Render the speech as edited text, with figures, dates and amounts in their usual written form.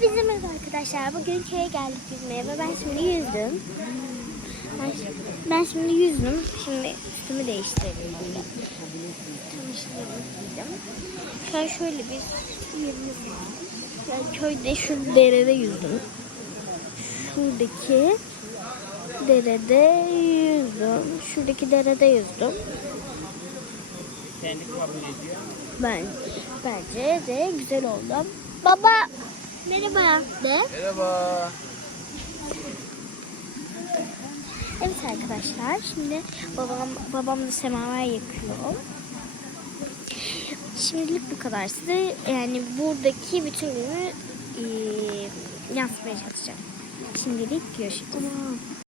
Hepinize merhaba arkadaşlar. Bugün köye geldik yüzmeye ve ben şimdi yüzdüm. Ben şimdi yüzdüm. Şimdi üstümü değiştirdim. Çamaşırlarımı giydim. Şu an şöyle bir yerimiz var. Ben köyde şu derede yüzdüm. Şuradaki derede yüzdüm. Şuradaki derede yüzdüm. Bence de güzel oldu. Baba merhaba de. Merhaba. Evet arkadaşlar, şimdi babam da semaver yakıyor. Şimdilik bu kadar. Size yani buradaki bütün günü yansıtmaya çalışacağım. Şimdilik görüşürüz.